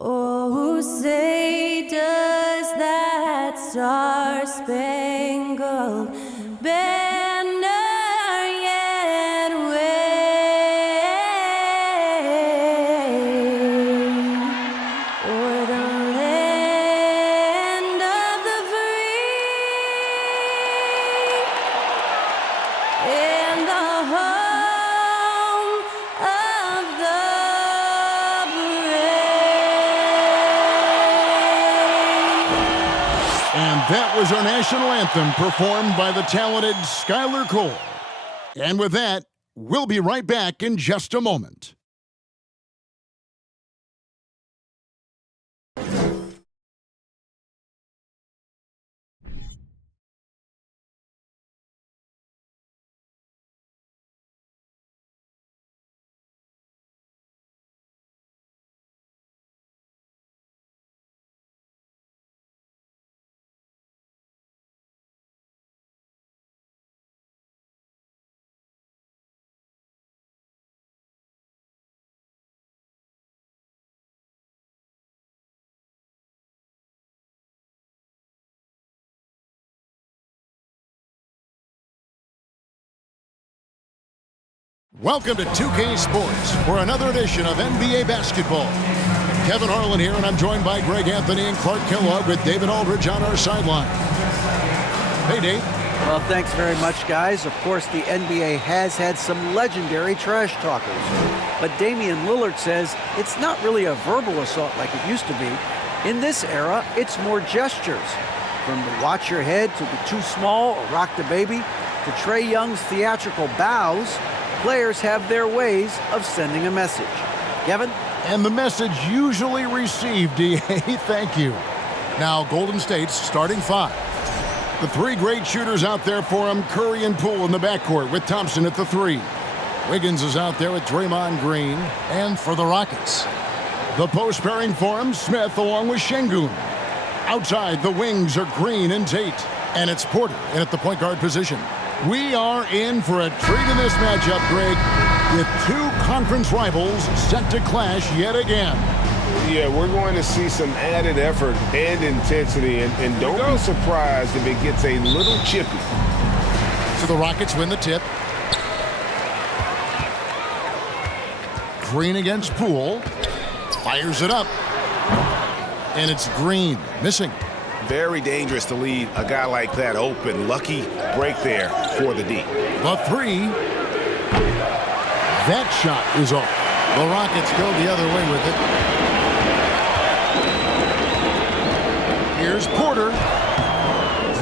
Oh, say does that star-spangled banner yet wave o'er the land of the free and the home of the And that was our national anthem performed by the talented Skylar Cole. And with that, we'll be right back in just a moment. Welcome to 2K Sports for another edition of NBA basketball. Kevin Harlan here, and I'm joined by Greg Anthony and Clark Kellogg with David Aldridge on our sideline. Hey, Dave. Well, thanks very much, guys. Of course, the NBA has had some legendary trash talkers. But Damian Lillard says it's not really a verbal assault like it used to be. In this era, it's more gestures. From the watch your head to the too small or rock the baby to Trae Young's theatrical bows, players have their ways of sending a message. Kevin? And the message usually received, DA. Thank you. Now, Golden State's starting five. The three great shooters out there for him, Curry and Poole in the backcourt with Thompson at the three. Wiggins is out there with Draymond Green. And for the Rockets, the post pairing for him, Smith along with Şengün. Outside, the wings are Green and Tate. And it's Porter in at the point guard position. We are in for a treat in this matchup, Greg, with two conference rivals set to clash yet again. Yeah, we're going to see some added effort and intensity, and don't be surprised if it gets a little chippy. So the Rockets win the tip. Green against Poole. Fires it up. And it's Green missing. Very dangerous to leave a guy like that open. Lucky break there for the D. The three. That shot is off. The Rockets go the other way with it. Here's Porter.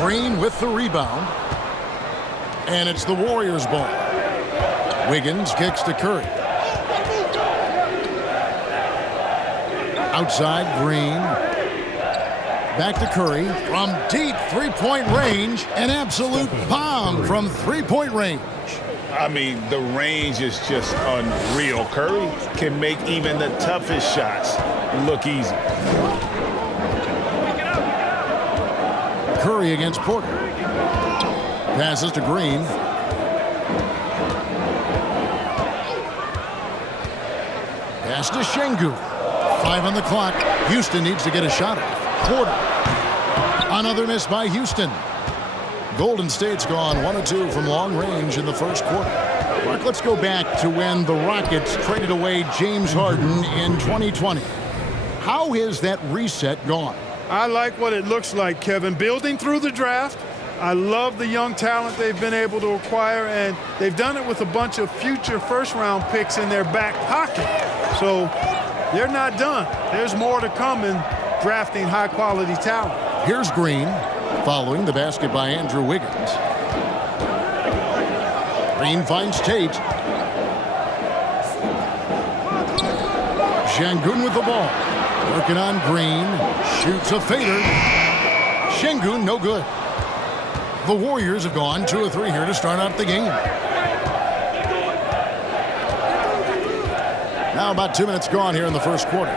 Green with the rebound. And it's the Warriors' ball. Wiggins kicks to Curry. Outside, Green. Back to Curry from deep three-point range. An absolute bomb from three-point range. I mean, the range is just unreal. Curry can make even the toughest shots look easy. Curry against Porter. Passes to Green. Pass to Şengün. 5 on the clock. Houston needs to get a shot off. Porter. Another miss by Houston. Golden State's gone 1 of 2 from long range in the first quarter. Mark, let's go back to when the Rockets traded away James Harden in 2020. How has that reset gone? I like what it looks like, Kevin. Building through the draft. I love the young talent they've been able to acquire, and they've done it with a bunch of future first-round picks in their back pocket. So they're not done. There's more to come in drafting high-quality talent. Here's Green, following the basket by Andrew Wiggins. Green finds Tate. Şengün with the ball. Working on Green. Shoots a fader. Şengün, no good. The Warriors have gone 2 of 3 here to start out the game. Now about 2 minutes gone here in the first quarter.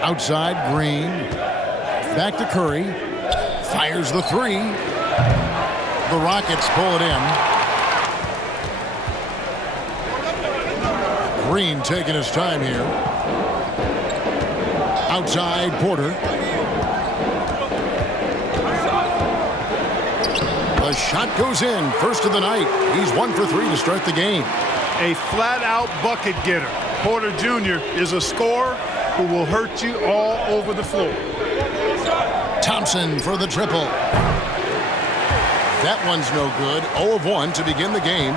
Outside, Green. Back to Curry. Fires the three. The Rockets pull it in. Green taking his time here. Outside, Porter. The shot goes in. First of the night. He's 1 for 3 to start the game. A flat-out bucket getter. Porter Jr. is a scorer who will hurt you all over the floor. Thompson for the triple. That one's no good. 0 of 1 to begin the game.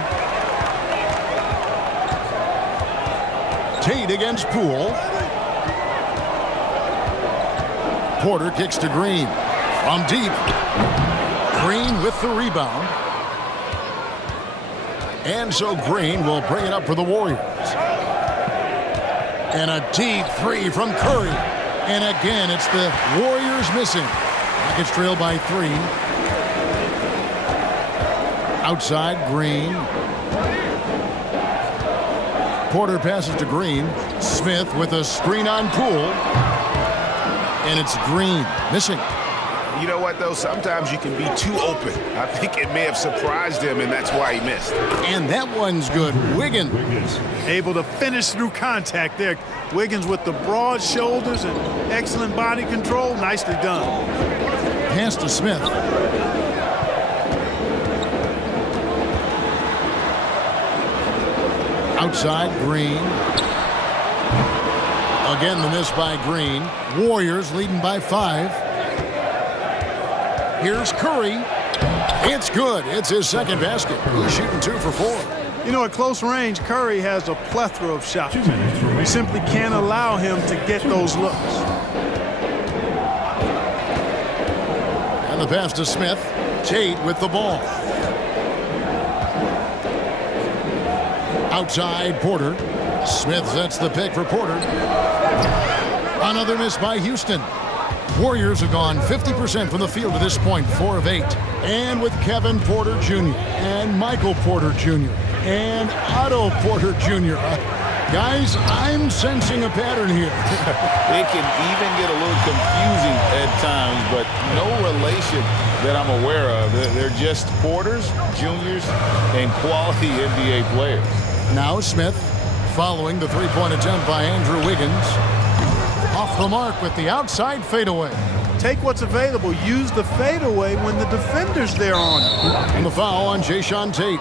Tate against Poole. Porter kicks to Green. From deep. Green with the rebound. And so Green will bring it up for the Warriors. And a deep three from Curry. And again, it's the Warriors missing. Rockets trail by 3. Outside, Green. Porter passes to Green. Smith with a screen on Poole. And it's Green missing. You know what, though? Sometimes you can be too open. I think it may have surprised him, and that's why he missed. And that one's good. Wiggins. Able to finish through contact there. Wiggins with the broad shoulders and excellent body control. Nicely done. Pass to Smith. Outside, Green. Again, the miss by Green. Warriors leading by 5. Here's Curry. It's good. It's his second basket. He's shooting 2 for 4. You know, at close range, Curry has a plethora of shots. We simply can't allow him to get those looks. And the pass to Smith. Tate with the ball. Outside, Porter. Smith sets the pick for Porter. Another miss by Houston. Warriors have gone 50% from the field to this point, 4 of 8. And with Kevin Porter Jr. and Michael Porter Jr. and Otto Porter Jr. Guys, I'm sensing a pattern here. It can even get a little confusing at times, but no relation that I'm aware of. They're just Porters, Juniors, and quality NBA players. Now Smith following the three-point attempt by Andrew Wiggins. Off the mark with the outside fadeaway. Take what's available. Use the fadeaway when the defender's there on it. And the foul on Jae'Sean Tate.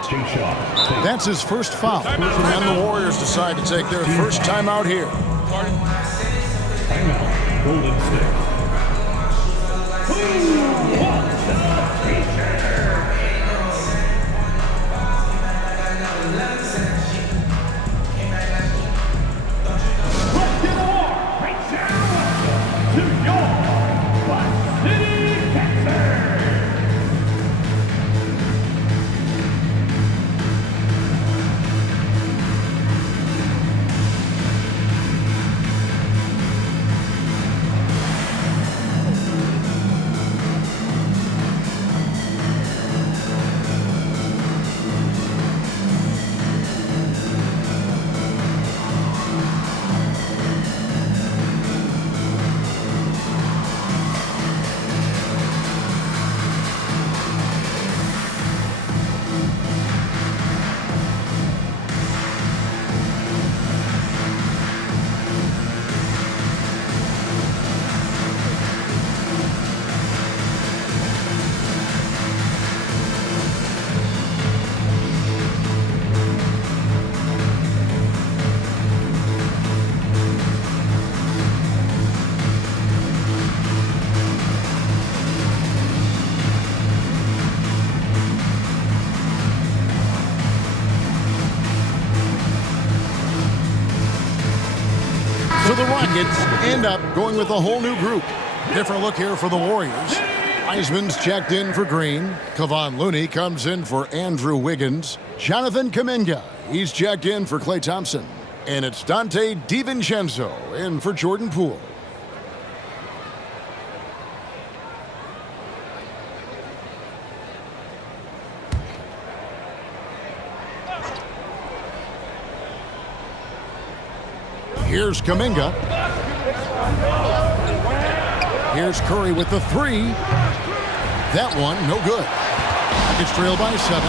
That's his first foul. And the Warriors decide to take their first timeout here. Timeout, Golden State. So the Rockets end up going with a whole new group. Different look here for the Warriors. Wiseman's checked in for Green. Kevon Looney comes in for Andrew Wiggins. Jonathan Kuminga, he's checked in for Klay Thompson. And it's Dante DiVincenzo in for Jordan Poole. Here's Kuminga. Here's Curry with the three. That one, no good. It's trailed by 7.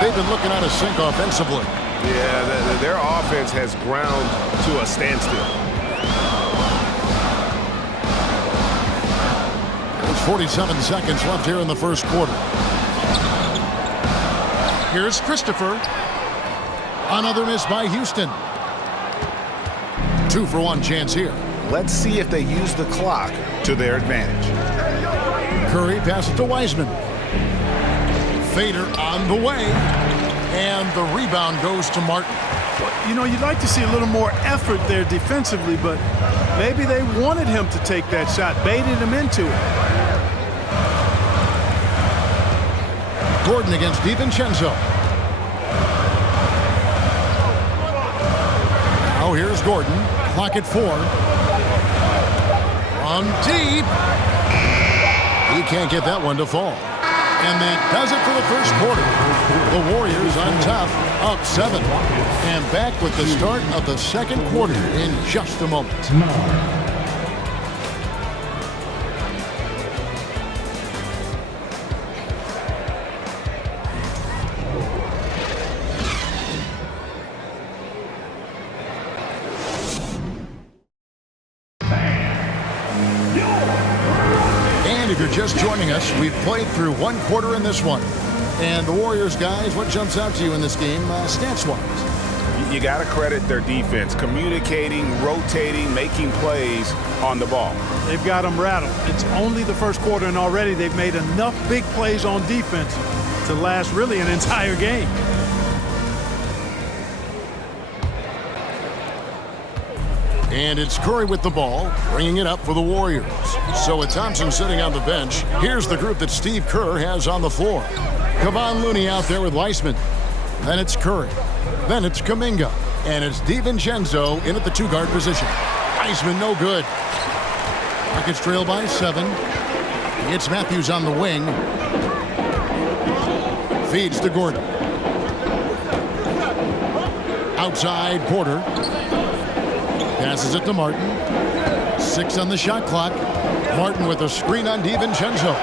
They've been looking out of sync offensively. Yeah, their offense has ground to a standstill. There's 47 seconds left here in the first quarter. Here's Christopher. Another miss by Houston. 2-for-1 chance here. Let's see if they use the clock to their advantage. Curry passes to Wiseman. Fader on the way. And the rebound goes to Martin. You know, you'd like to see a little more effort there defensively, but maybe they wanted him to take that shot, baited him into it. Gordon against DiVincenzo. Now here's Gordon. Clock at 4. From deep. He can't get that one to fall. And that does it for the first quarter. The Warriors on top, up 7. And back with the start of the second quarter in just a moment. And if you're just joining us, we've played through one quarter in this one. And the Warriors, guys, what jumps out to you in this game, stats-wise? You got to credit their defense, communicating, rotating, making plays on the ball. They've got them rattled. It's only the first quarter, and already they've made enough big plays on defense to last really an entire game. And it's Curry with the ball, bringing it up for the Warriors. So with Thompson sitting on the bench, here's the group that Steve Kerr has on the floor. Kevon Looney out there with Weissman. Then it's Curry. Then it's Kuminga. And it's DiVincenzo in at the 2-guard position. Weissman no good. Rockets trail by 7. It's Matthews on the wing. Feeds to Gordon. Outside, Porter. Passes it to Martin. 6 on the shot clock. Martin with a screen on DiVincenzo.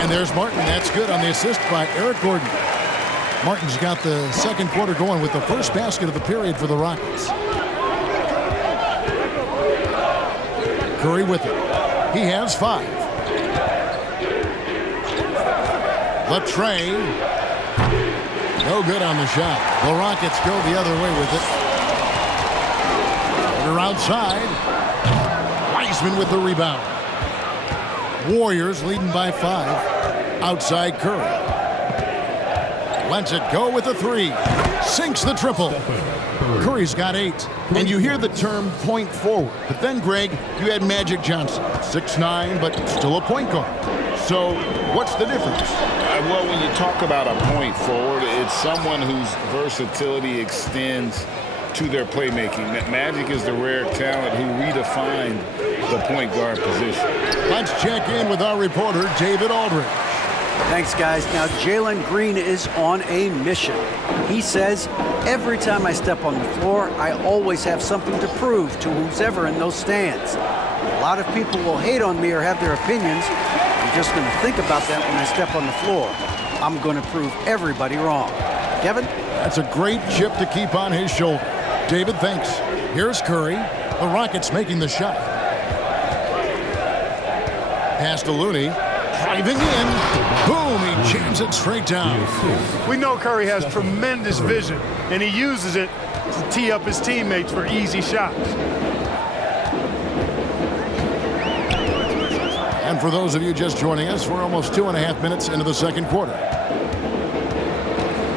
And there's Martin. That's good on the assist by Eric Gordon. Martin's got the second quarter going with the first basket of the period for the Rockets. Curry with it. He has 5. Latrey. No good on the shot. The Rockets go the other way with it. They're outside. Weissman with the rebound. Warriors leading by 5. Outside Curry. Lets it go with a 3. Sinks the triple. Curry's got 8. And you hear the term point forward. But then, Greg, you had Magic Johnson. 6'9", but still a point guard. So what's the difference? Well, when you talk about a point forward, it's someone whose versatility extends to their playmaking. Magic is the rare talent who redefined the point guard position. Let's check in with our reporter, David Aldridge. Thanks, guys. Now, Jalen Green is on a mission. He says, every time I step on the floor, I always have something to prove to who's ever in those stands. A lot of people will hate on me or have their opinions. I'm just going to think about that when I step on the floor. I'm going to prove everybody wrong. Kevin? That's a great chip to keep on his shoulder. David, thanks. Here's Curry. The Rockets making the shot. Pass to Looney. Driving in. Boom, he jams it straight down. We know Curry has tremendous vision, and he uses it to tee up his teammates for easy shots. And for those of you just joining us, we're almost 2.5 minutes into the second quarter.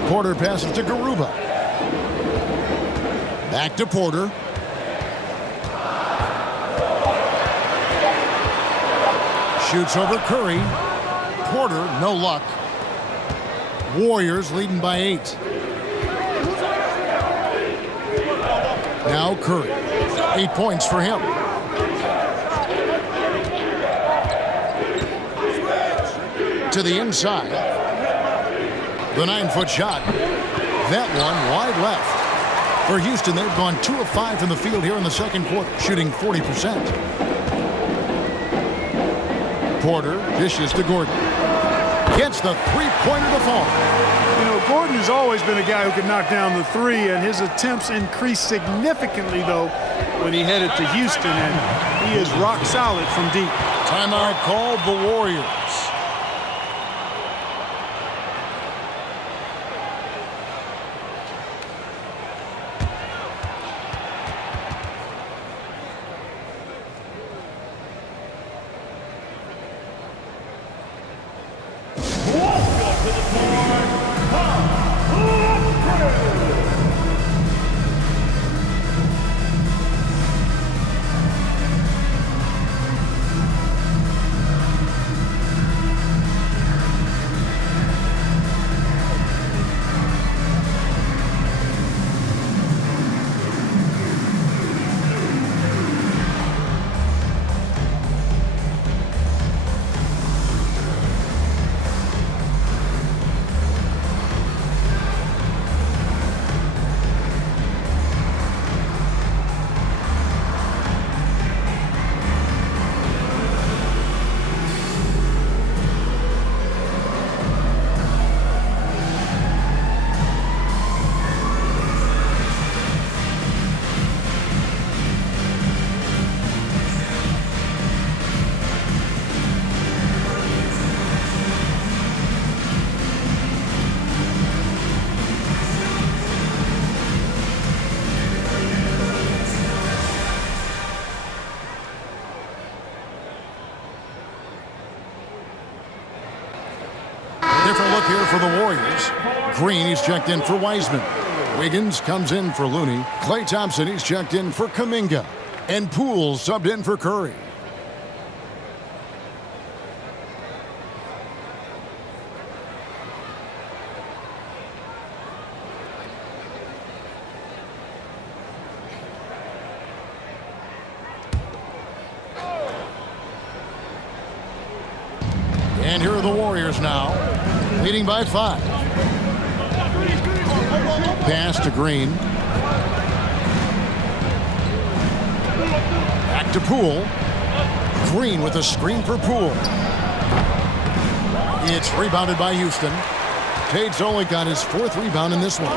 Porter passes to Garuba. Back to Porter. Shoots over Curry. Porter, no luck. Warriors leading by 8. Now Curry. 8 points for him. To the inside. The 9-foot shot. That one wide left. For Houston, they've gone 2 of 5 from the field here in the second quarter, shooting 40%. Porter dishes to Gordon. Gets the three-pointer to fall. You know, Gordon has always been a guy who can knock down the three, and his attempts increased significantly, though, when he headed to Houston, and he is rock solid from deep. Timeout called the Warriors. Different look here for the Warriors. Green, he's checked in for Wiseman. Wiggins comes in for Looney. Klay Thompson, he's checked in for Kuminga. And Poole subbed in for Curry. And here are the Warriors now, leading by 5. Pass to Green. Back to Poole. Green with a screen for Poole. It's rebounded by Houston. Tate's only got his 4th rebound in this one.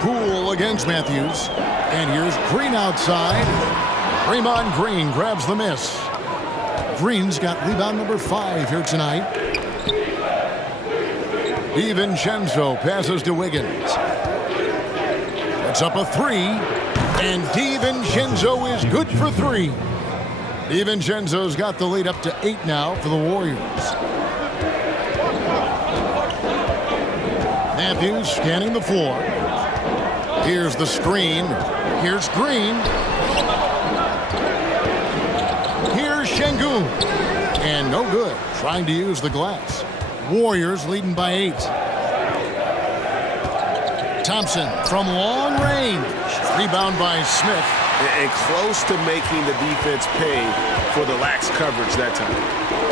Poole against Matthews. And here's Green outside. Draymond Green grabs the miss. Green's got rebound number 5 here tonight. DiVincenzo passes to Wiggins. Puts up a 3. And DiVincenzo is good for 3. DiVincenzo's got the lead up to 8 now for the Warriors. Matthews scanning the floor. Here's the screen. Here's Green. Şengün. And no good, trying to use the glass. Warriors leading by 8. Thompson from long range. Rebound by Smith. And close to making the defense pay for the lax coverage that time.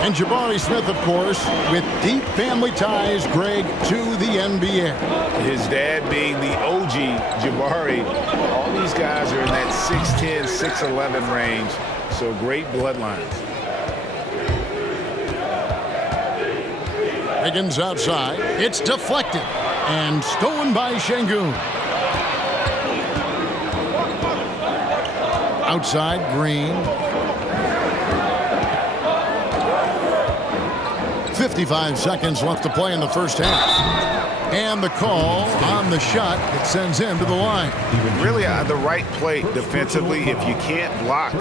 And Jabari Smith, of course, with deep family ties, Greg, to the NBA. His dad being the OG Jabari. All these guys are in that 6'10", 6'11" range. So great bloodlines. Wiggins outside. It's deflected and stolen by Şengün. Outside, Green. 55 seconds left to play in the first half. And the call on the shot that sends him to the line. Really the right play defensively. If you can't block,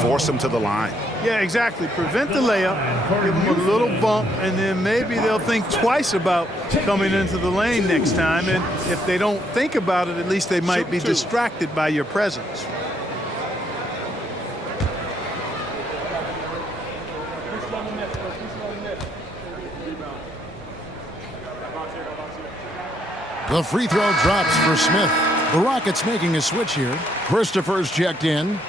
force them to the line. Yeah, exactly. Prevent the layup, give them a little bump, and then maybe they'll think twice about coming into the lane next time. And if they don't think about it, at least they might be distracted by your presence. The free throw drops for Smith. The Rockets making a switch here. Christopher's checked in.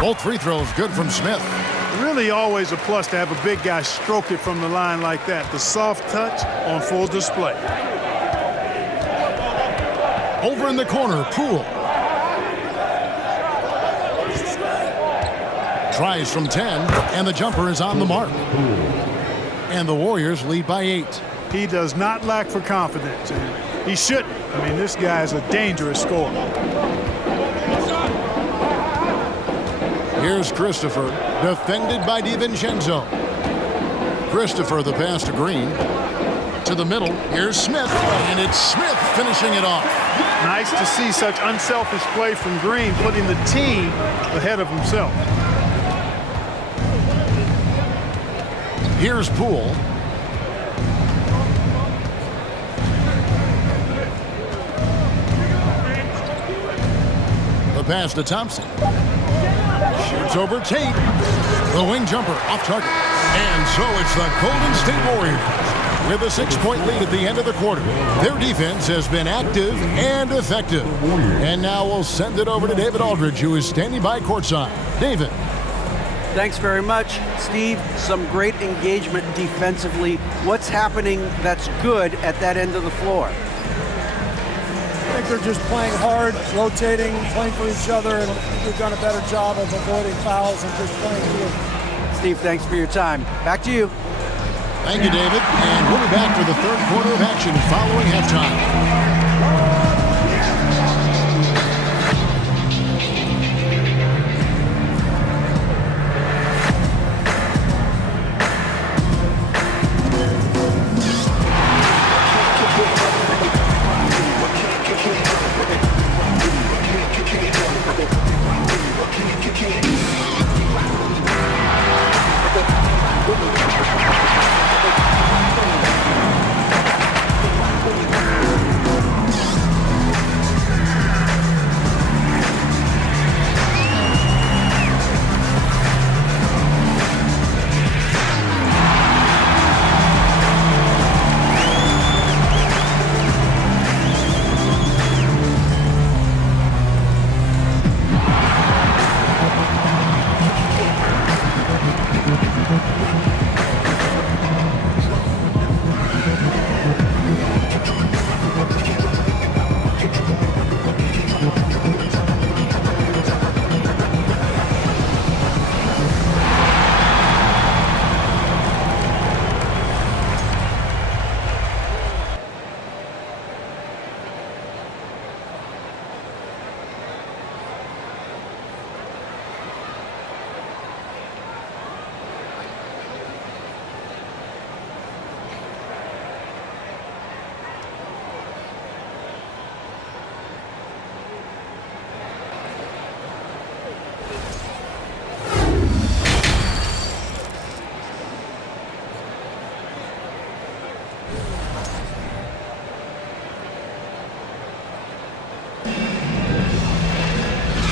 Both free throws good from Smith. Really always a plus to have a big guy stroke it from the line like that. The soft touch on full display. Over in the corner, Poole. Tries from 10, and the jumper is on the mark. And the Warriors lead by 8. He does not lack for confidence, and he shouldn't. I mean, this guy is a dangerous scorer. Here's Christopher, defended by DiVincenzo. Christopher, the pass to Green. To the middle, here's Smith, and it's Smith finishing it off. Nice to see such unselfish play from Green, putting the team ahead of himself. Here's Poole. The pass to Thompson. Shoots over Tate. The wing jumper off target. And so it's the Golden State Warriors with a 6-point lead at the end of the quarter. Their defense has been active and effective. And now we'll send it over to David Aldridge, who is standing by courtside. David. Thanks very much, Steve. Some great engagement defensively. What's happening that's good at that end of the floor? I think they're just playing hard, rotating, playing for each other, and they've done a better job of avoiding fouls and just playing good. Steve, thanks for your time. Back to you. Thank you, David. And we'll be back for the third quarter of action following halftime.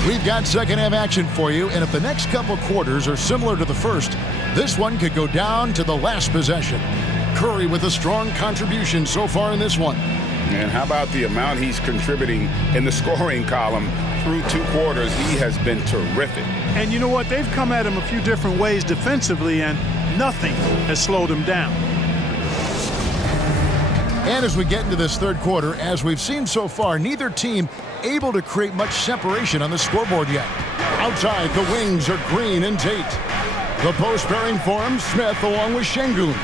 We've got second half action for you, and if the next couple quarters are similar to the first, this one could go down to the last possession. Curry with a strong contribution so far in this one. And how about the amount he's contributing in the scoring column through 2 quarters? He has been terrific. And you know what? They've come at him a few different ways defensively, and nothing has slowed him down. And as we get into this third quarter, as we've seen so far, neither team able to create much separation on the scoreboard yet. Outside, the wings are Green and Tate. The post pairing forms Smith along with Şengün.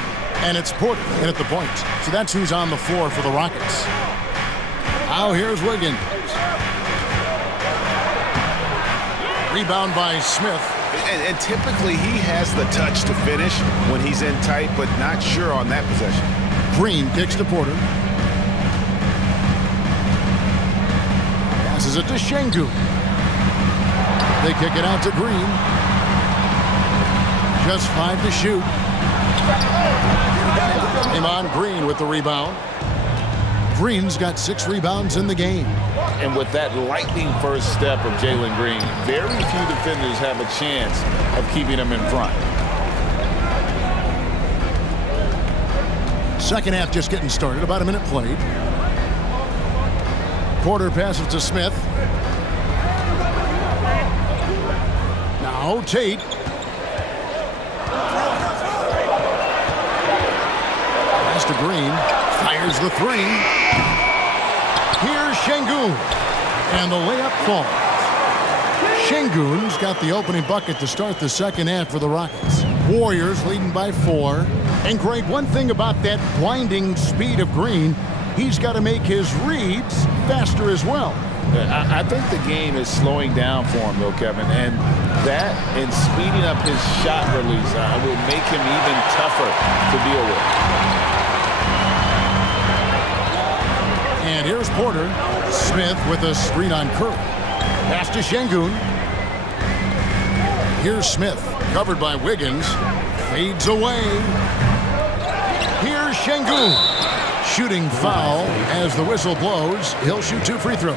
And it's Porter in at the point. So that's who's on the floor for the Rockets. Now here's Wiggins. Rebound by Smith. And typically he has the touch to finish when he's in tight, but not sure on that possession. Green kicks to Porter. Passes it to Şengün. They kick it out to Green. Just 5 to shoot. Draymond Green with the rebound. Green's got 6 rebounds in the game. And with that lightning first step of Jalen Green, very few defenders have a chance of keeping him in front. Second half just getting started, about a minute played. Porter passes to Smith. Now Now Tate. Pass to Green. Fires the three. Here's Şengün. And the layup falls. Şengün's got the opening bucket to start the second half for the Rockets. Warriors leading by 4. And Greg, one thing about that blinding speed of Green, he's got to make his reads faster as well. I think the game is slowing down for him, though, Kevin, and that and speeding up his shot release will make him even tougher to deal with. And here's Porter. Smith with a screen on Curry. Pass to Şengün. Here's Smith, covered by Wiggins. Fades away. Here's Şengün. Shooting foul as the whistle blows. He'll shoot 2 free throws.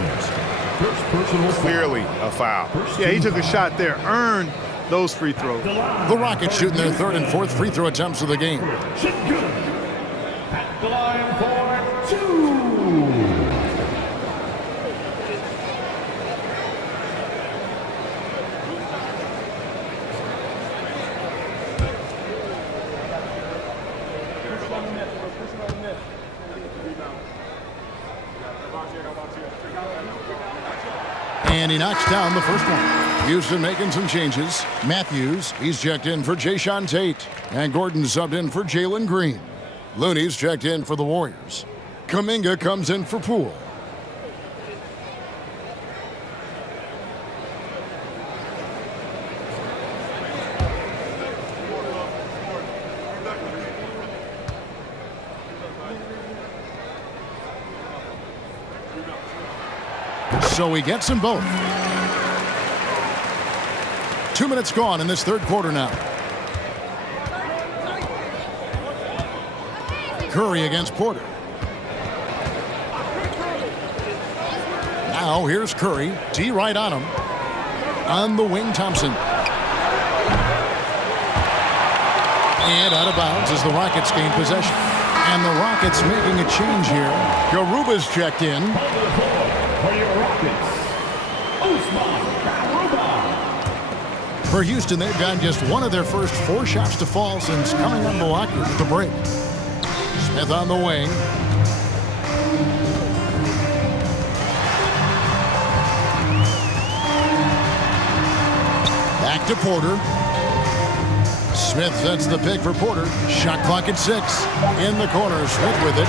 Clearly a foul. Yeah, he took a shot there, earned those free throws. The Rockets shooting their 3rd and 4th free throw attempts of the game. At the line for 2. And he knocks down the first one. Houston making some changes. Matthews, he's checked in for Jae'Sean Tate. And Gordon subbed in for Jalen Green. Looney's checked in for the Warriors. Kuminga comes in for Poole. So he gets them both. 2 minutes gone in this 3rd quarter now. Curry against Porter. Now here's Curry. D right on him. On the wing, Thompson. And out of bounds as the Rockets gain possession. And the Rockets making a change here. Garuba's checked in. For your Rockets, Usman Garuba. For Houston, they've gotten just one of their first 4 shots to fall since coming on the locker at the break. Smith on the wing. Back to Porter. Smith sets the pick for Porter. Shot clock at 6. In the corner, Smith with it.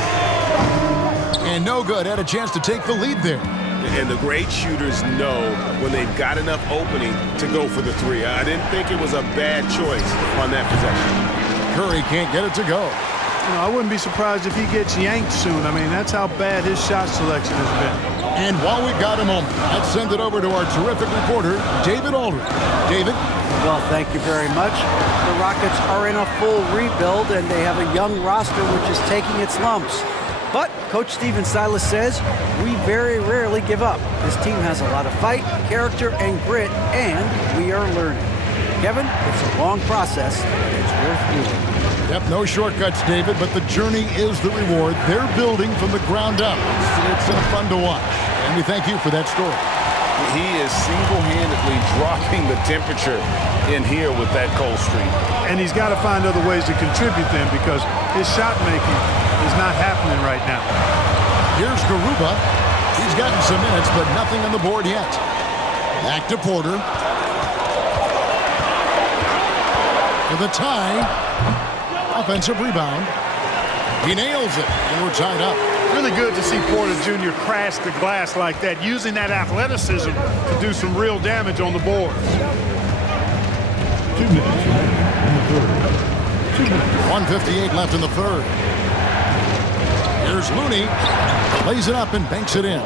And no good. Had a chance to take the lead there. And the great shooters know when they've got enough opening to go for the 3. I didn't think it was a bad choice on that possession. Curry can't get it to go. You know, I wouldn't be surprised if he gets yanked soon. I mean, that's how bad his shot selection has been. And while we've got a moment, let's send it over to our terrific reporter, David Aldridge. David? Well, thank you very much. The Rockets are in a full rebuild, and they have a young roster which is taking its lumps. But Coach Stephen Silas says, we very rarely give up. This team has a lot of fight, character, and grit, and we are learning. Kevin, it's a long process, but it's worth doing. Yep, no shortcuts, David, but the journey is the reward. They're building from the ground up. It's fun to watch, and we thank you for that story. He is single-handedly dropping the temperature in here with that cold streak. And he's got to find other ways to contribute then, because his shot making is not happening right now. Here's Garuba. He's gotten some minutes, but nothing on the board yet. Back to Porter. For the tie. Offensive rebound. He nails it, and we're tied up. Really good to see Porter Jr. crash the glass like that, using that athleticism to do some real damage on the board. 2 minutes remaining in the 3rd. 2 minutes. 1:58 left in the 3rd. Here's Looney. Lays it up and banks it in.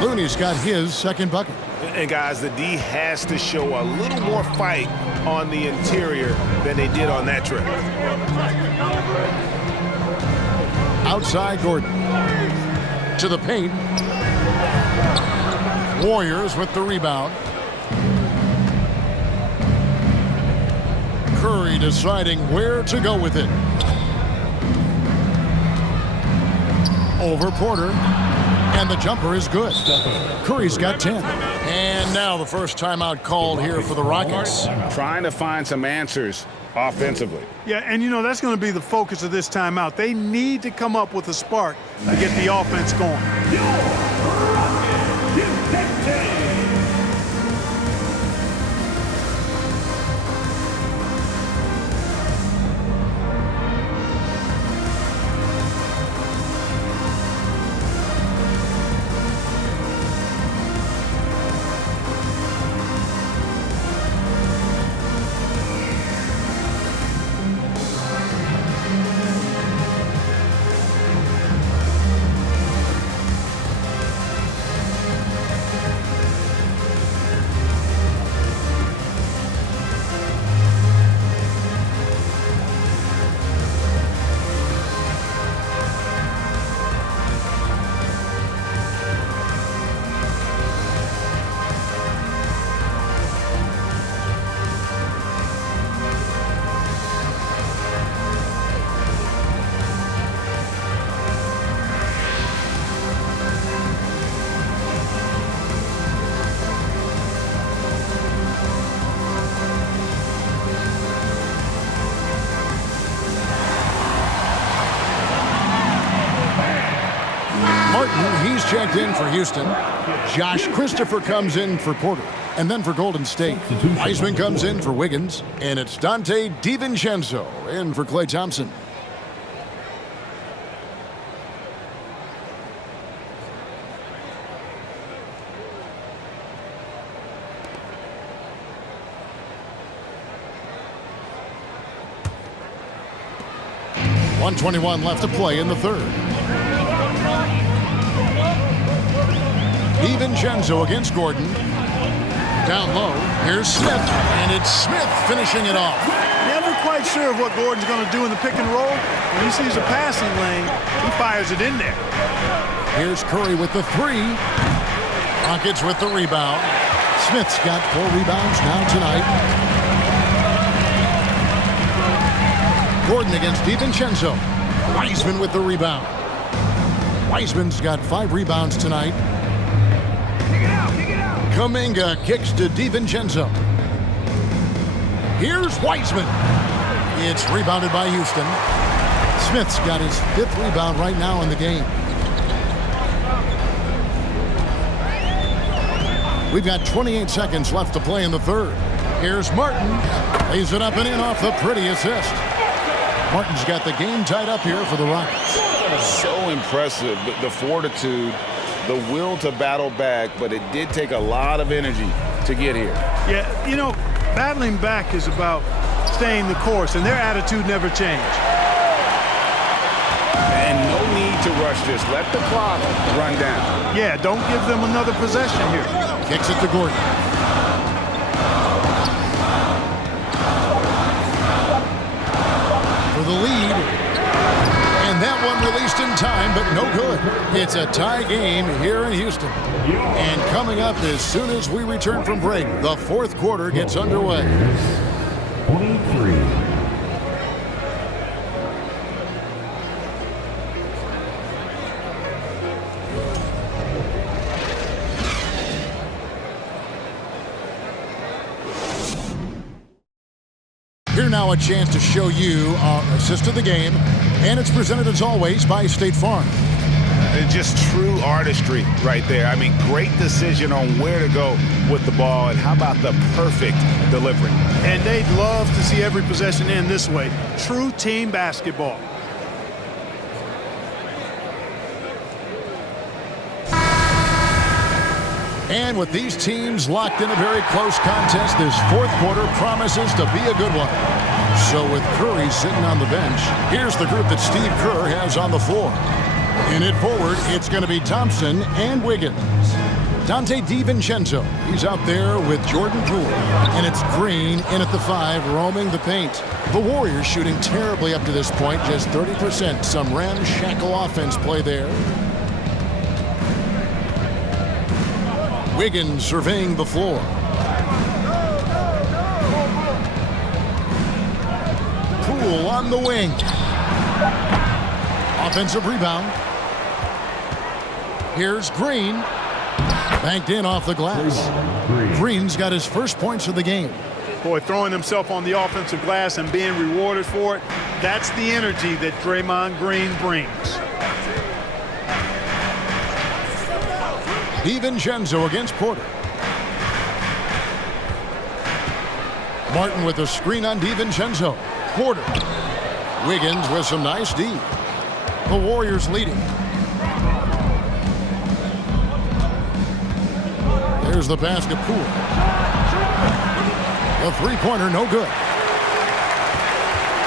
Looney's got his 2nd bucket. And guys, the D has to show a little more fight on the interior than they did on that trip. Outside Gordon. To the paint. Warriors with the rebound. Curry deciding where to go with it. Over Porter. And the jumper is good. Curry's got 10. And now the first timeout called here for the Rockets. Trying to find some answers offensively. Yeah, and you know, that's going to be the focus of this timeout. They need to come up with a spark to get the offense going. He's checked in for Houston. Josh Christopher comes in for Porter. And then for Golden State, Wiseman comes in for Wiggins. And it's Dante DiVincenzo in for Klay Thompson. .121 left to play in the third. DiVincenzo against Gordon. Down low, here's Smith, and it's Smith finishing it off. Never quite sure of what Gordon's going to do in the pick and roll. When he sees a passing lane, he fires it in there. Here's Curry with the three. Rockets with the rebound. Smith's got 4 rebounds now tonight. Gordon against DiVincenzo. Wiseman with the rebound. Wiseman's got 5 rebounds tonight. Kuminga kicks to DiVincenzo. Here's Wiseman. It's rebounded by Houston. Smith's got his 5th rebound right now in the game. We've got 28 seconds left to play in the third. Here's Martin. Lays it up and in off the pretty assist. Martin's got the game tied up here for the Rockets. So impressive, the fortitude, the will to battle back, but it did take a lot of energy to get here. Yeah, you know, battling back is about staying the course, and their attitude never changed. And no need to rush this. Let the clock run down. Yeah, don't give them another possession here. Kicks it to Gordon. For the lead. And that one released in time, but no good. It's a tie game here in Houston. And coming up as soon as we return from break, the 4th quarter gets underway. 23. Here now a chance to show you our assist of the game, and it's presented as always by State Farm. Just true artistry right there. I mean, great decision on where to go with the ball, and how about the perfect delivery? And they'd love to see every possession end this way. True team basketball. And with these teams locked in a very close contest, this 4th quarter promises to be a good one. So with Curry sitting on the bench, here's the group that Steve Kerr has on the floor. In it forward, it's going to be Thompson and Wiggins. Dante DiVincenzo, he's out there with Jordan Poole. And it's Green in at the 5, roaming the paint. The Warriors shooting terribly up to this point, just 30%. Some ramshackle offense play there. Wiggins surveying the floor. Poole on the wing. Offensive rebound. Here's Green. Banked in off the glass. Green's got his first points of the game. Boy, throwing himself on the offensive glass and being rewarded for it, that's the energy that Draymond Green brings. DiVincenzo against Porter. Martin with a screen on DiVincenzo. Porter. Wiggins with some nice D. The Warriors leading. There's the pass to Poole. The three-pointer, no good.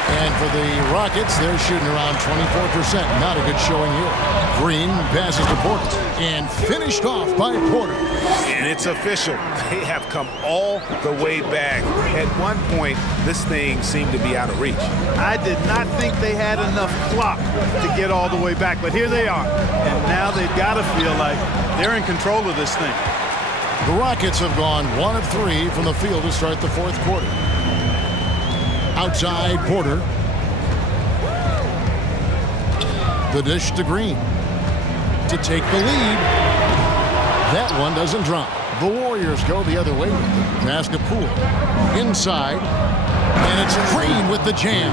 And for the Rockets, they're shooting around 24%. Not a good showing here. Green passes to Porter. And finished off by Porter. And it's official. They have come all the way back. At one point, this thing seemed to be out of reach. I did not think they had enough clock to get all the way back, but here they are. And now they've got to feel like they're in control of this thing. The Rockets have gone 1 of 3 from the field to start the fourth quarter. Outside Porter. The dish to Green to take the lead. That one doesn't drop. The Warriors go the other way with it. Pass to Poole. Inside. And it's Green with the jam.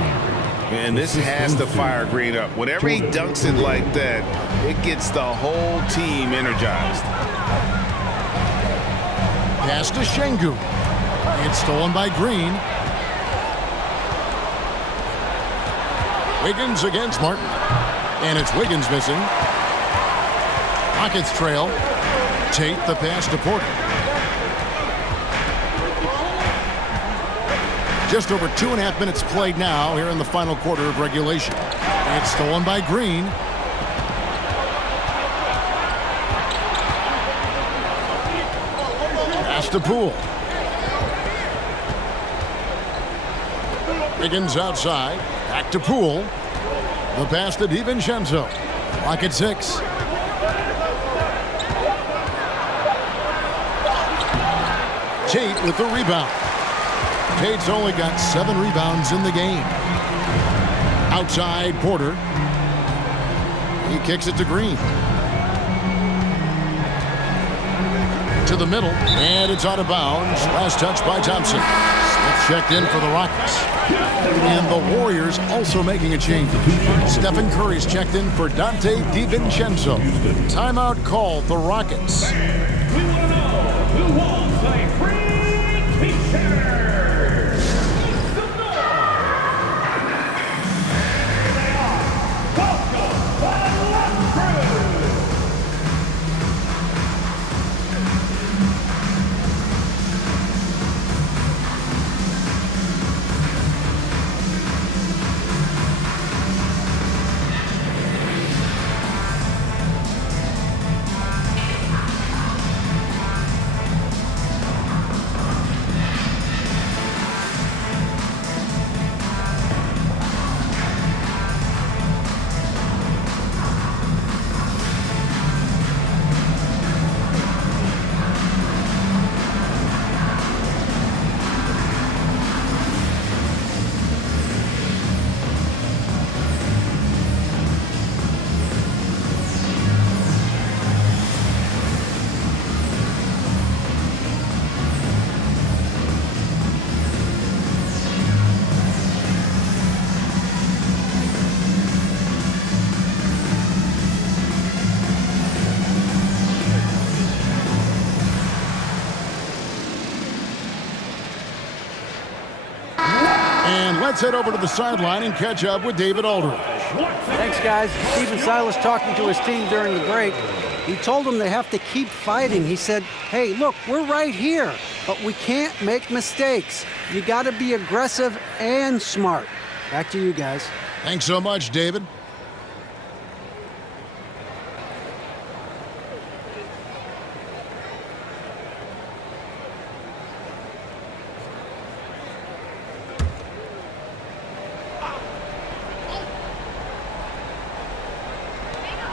And this has to fire Green up. Whenever he dunks it like that, it gets the whole team energized. Pass to Şengün. It's stolen by Green. Wiggins against Martin. And it's Wiggins missing. Rockets trail. Tate the pass to Porter. Just over 2.5 minutes played now here in the final quarter of regulation. It's stolen by Green. Pass to Poole. Wiggins outside. Back to Poole. The pass to DiVincenzo. Clock at 6. Tate with the rebound. Tate's only got 7 rebounds in the game. Outside Porter. He kicks it to Green. To the middle, and it's out of bounds. Last touch by Thompson. Smith checked in for the Rockets. And the Warriors also making a change. Stephen Curry's checked in for Dante DiVincenzo. Timeout called the Rockets. We want to know who wants a free t-shirt. Let's head over to the sideline and catch up with David Aldridge. Thanks, guys. Stephen Silas talking to his team during the break. He told them they have to keep fighting. He said, hey, look, we're right here, but we can't make mistakes. You got to be aggressive and smart. Back to you guys. Thanks so much, David.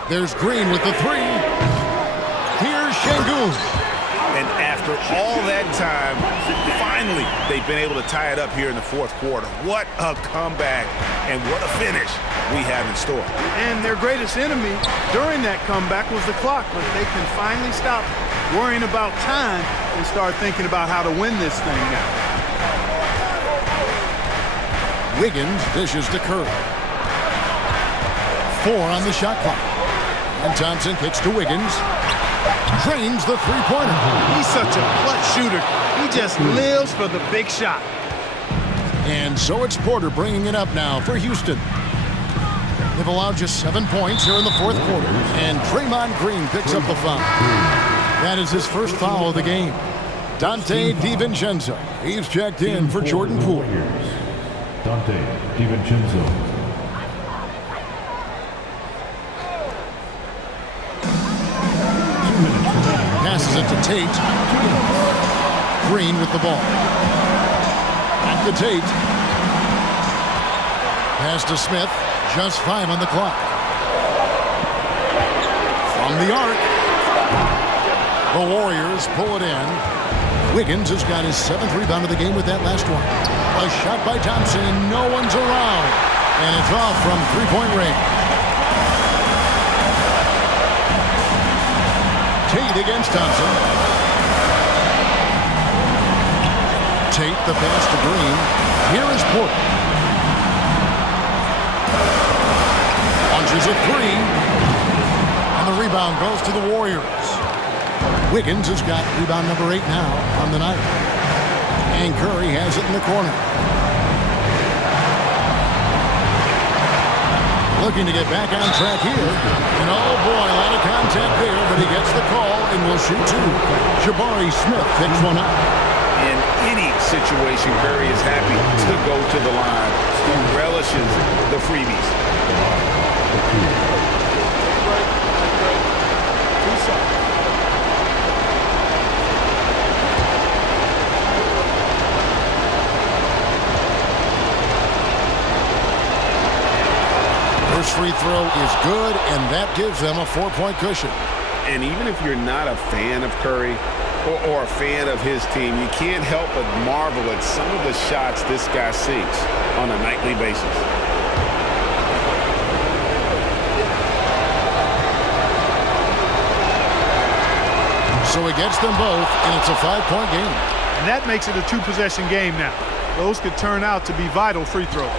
There's Green with the 3. Here's Şengün. And after After all that time, finally, they've been able to tie it up here in the fourth quarter. What a comeback and what a finish we have in store. And their greatest enemy during that comeback was the clock, but they can finally stop worrying about time and start thinking about how to win this thing now. Wiggins dishes to Curry. 4 on the shot clock. And Thompson kicks to Wiggins. Drains the three-pointer. He's such a clutch shooter. He just lives for the big shot. And so it's Porter bringing it up now for Houston. They've allowed just 7 points here in the fourth quarter. And Draymond Green picks up the foul. That is his first foul of the game. Dante DiVincenzo. He's checked in for Jordan Poole. Dante DiVincenzo. Passes it to Tate. Green with the ball. Back to Tate. Pass to Smith. Just 5 on the clock. From the arc. The Warriors pull it in. Wiggins has got his 7th rebound of the game with that last one. A shot by Thompson. No one's around. And it's off from three-point range. Tate against Thompson. Tate the pass to Green. Here is Porter. Launches a 3. And the rebound goes to the Warriors. Wiggins has got rebound number 8 now on the night. And Curry has it in the corner. Looking to get back on track here. And oh boy, a lot of contact there, but he gets the call and will shoot 2. Jabari Smith picks one up. In any situation, Curry is happy to go to the line. He relishes the freebies. First free throw is good, and that gives them a 4-point cushion. And even if you're not a fan of Curry or a fan of his team, you can't help but marvel at some of the shots this guy sinks on a nightly basis. So he gets them both, and it's a 5-point game. And that makes it a 2-possession game now. Those could turn out to be vital free throws.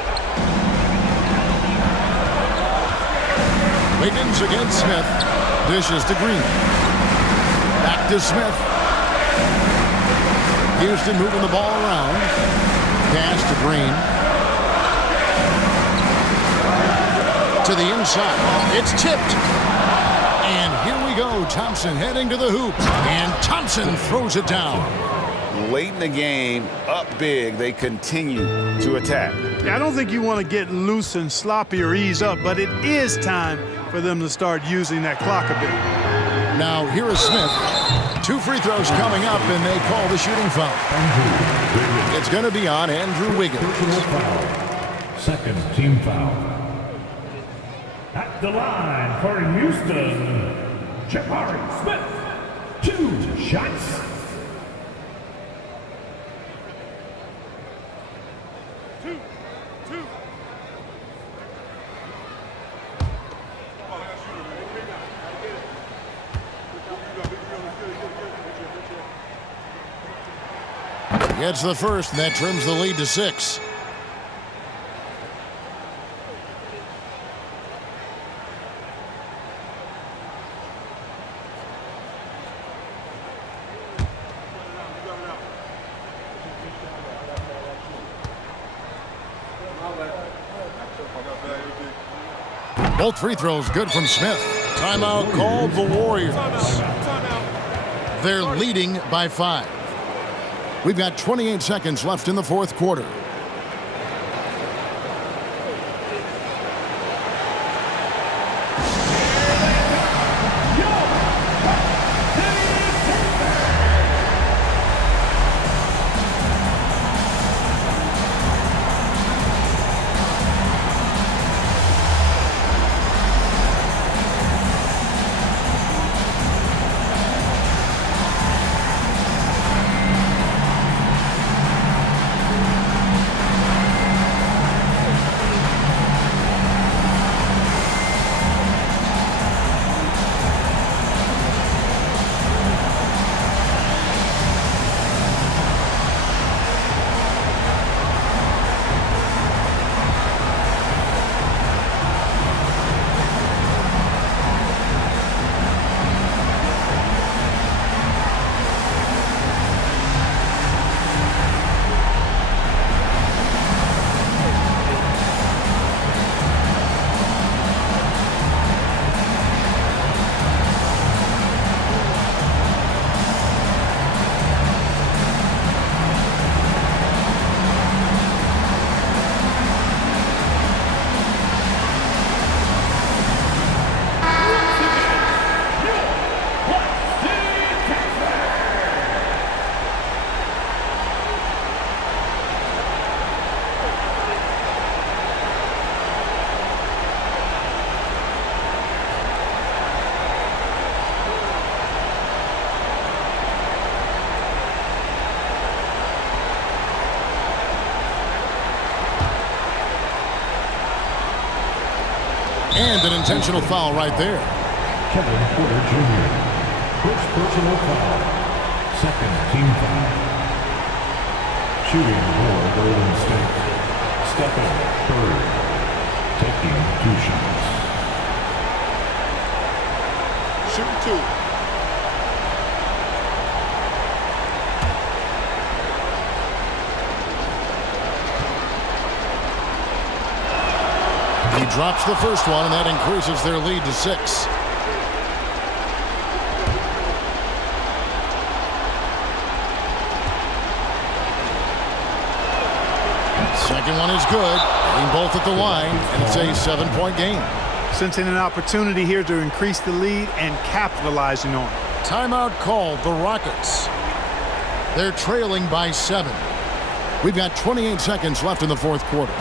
Wiggins against Smith. Dishes to Green. Back to Smith. Houston moving the ball around. Pass to Green. To the inside. It's tipped. And here we go. Thompson heading to the hoop. And Thompson throws it down. Late in the game, up big, they continue to attack. Yeah, I don't think you want to get loose and sloppy or ease up, but it is time for them to start using that clock a bit. Now, here is Smith. 2 free throws coming up, and they call the shooting foul. It's going to be on Andrew Wiggins. Second team foul. At the line for Houston, Jabari Smith. 2 shots. Gets the first, and that trims the lead to 6. Both free throws good from Smith. Timeout called the Warriors. They're leading by 5. We've got 28 seconds left in the fourth quarter. intentional foul right there. Kevin Porter Jr. First personal foul. Second team foul. Shooting for Golden State. Stephen Curry. Taking 2 shots. Shooting 2. He drops the first one, and that increases their lead to 6. Second one is good. Hitting both at the line, and it's a 7-point game. Sensing an opportunity here to increase the lead and capitalizing on it. Timeout called, the Rockets. They're trailing by 7. We've got 28 seconds left in the fourth quarter.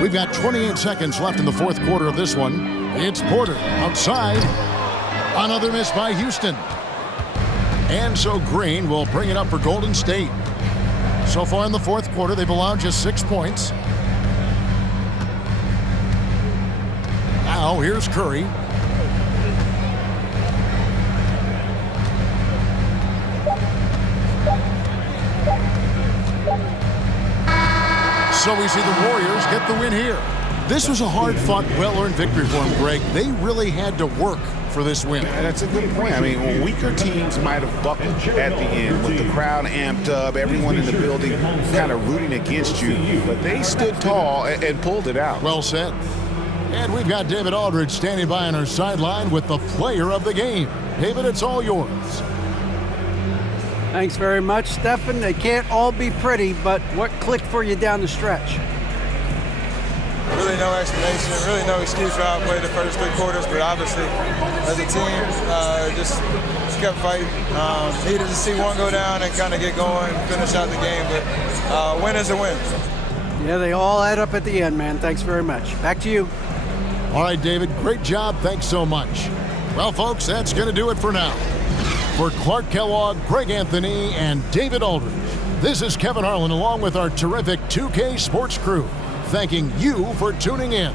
We've got 28 seconds left in the fourth quarter of this one. It's Porter outside. Another miss by Houston. And so Green will bring it up for Golden State. So far in the fourth quarter, they've allowed just 6 points. Now here's Curry. So we see the Warriors get the win here. This was a hard-fought, well-earned victory for them, Greg. They really had to work for this win. That's a good point. I mean, weaker teams might have buckled at the end with the crowd amped up, everyone in the building kind of rooting against you. But they stood tall and pulled it out. Well said. And we've got David Aldridge standing by on our sideline with the player of the game. David, it's all yours. Thanks very much, Stephen. They can't all be pretty, but what clicked for you down the stretch? Really no explanation, really no excuse for how I played the first 3 quarters, but obviously as a team, just kept fighting. Needed to see one go down and kind of get going and finish out the game, but win is a win. Yeah, they all add up at the end, man. Thanks very much. Back to you. All right, David, great job. Thanks so much. Well, folks, that's going to do it for now. For Clark Kellogg, Greg Anthony, and David Aldridge, this is Kevin Harlan along with our terrific 2K Sports crew, thanking you for tuning in.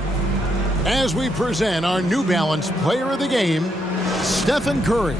As we present our New Balance Player of the Game, Stephen Curry.